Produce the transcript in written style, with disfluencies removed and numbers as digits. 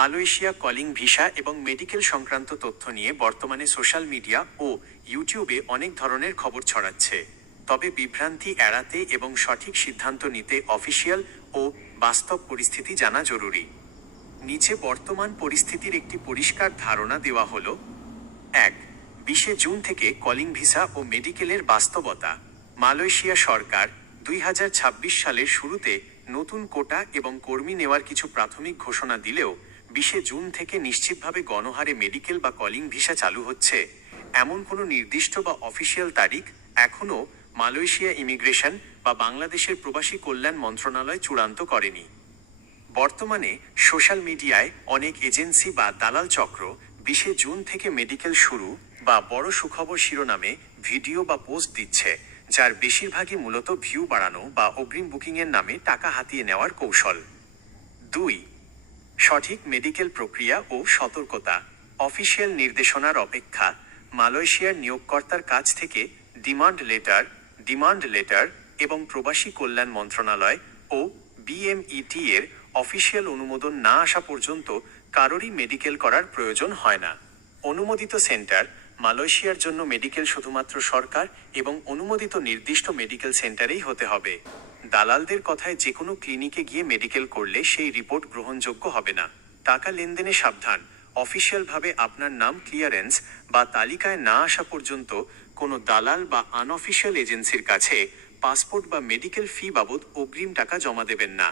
Malaysia calling visa এবং medical সংক্রান্ত তথ্য নিয়ে বর্তমানে সোশ্যাল মিডিয়া ও ইউটিউবে অনেক ধরনের খবর ছড়াচ্ছে। তবে বিভ্রান্তি এড়াতে এবং সঠিক সিদ্ধান্ত নিতে অফিসিয়াল ও বাস্তব পরিস্থিতি জানা জরুরি। নিচে বর্তমান পরিস্থিতির একটি পরিষ্কার ধারণা দেওয়া হলো। ১. ২০ জুন থেকে কলিং ভিসা ও মেডিকেলের বাস্তবতা। মালয়েশিয়া সরকার ২০২৬ সালের শুরুতে নতুন কোটা এবং কর্মী নেওয়ার কিছু প্রাথমিক ঘোষণা দিলেও ২০ জুন থেকে নিশ্চিতভাবে গণহারে মেডিকেল বা কলিং ভিসা চালু হচ্ছে এমন কোনো নির্দিষ্ট বা অফিসিয়াল তারিখ এখনও মালয়েশিয়া ইমিগ্রেশন বা বাংলাদেশের প্রবাসী কল্যাণ মন্ত্রণালয় চূড়ান্ত করেনি। বর্তমানে সোশ্যাল মিডিয়ায় অনেক এজেন্সি বা দালাল চক্র ২০ জুন থেকে মেডিকেল শুরু বা বড় সুখবর শিরোনামে ভিডিও বা পোস্ট দিচ্ছে, যার বেশিরভাগই মূলত ভিউ বাড়ানো বা অগ্রিম বুকিংয়ের নামে টাকা হাতিয়ে নেওয়ার কৌশল। ২. সঠিক মেডিকেল প্রক্রিয়া ও সতর্কতা। অফিসিয়াল নির্দেশনার অপেক্ষা। মালয়েশিয়ার নিয়োগকর্তার কাছ থেকে ডিমান্ড লেটার এবং প্রবাসী কল্যাণ মন্ত্রণালয় ও বিএমইটি এর অফিসিয়াল অনুমোদন না আসা পর্যন্ত কারোরই মেডিকেল করার প্রয়োজন হয় না। অনুমোদিত সেন্টার। মালয়েশিয়ার জন্য মেডিকেল শুধুমাত্র সরকার এবং অনুমোদিত নির্দিষ্ট মেডিকেল সেন্টারেই হতে হবে। দালালদের কথায় যে কোনো ক্লিনিকে গিয়ে মেডিকেল করলে সেই রিপোর্ট গ্রহণযোগ্য হবে না। টাকা লেনদেনে সাবধান। অফিসিয়ালভাবে আপনার নাম ক্লিয়ারেন্স বা তালিকায় না আসা পর্যন্ত কোনো দালাল বা আনঅফিসিয়াল এজেন্সির কাছে পাসপোর্ট বা মেডিকেল ফি বাবদ অগ্রিম টাকা জমা দেবেন না।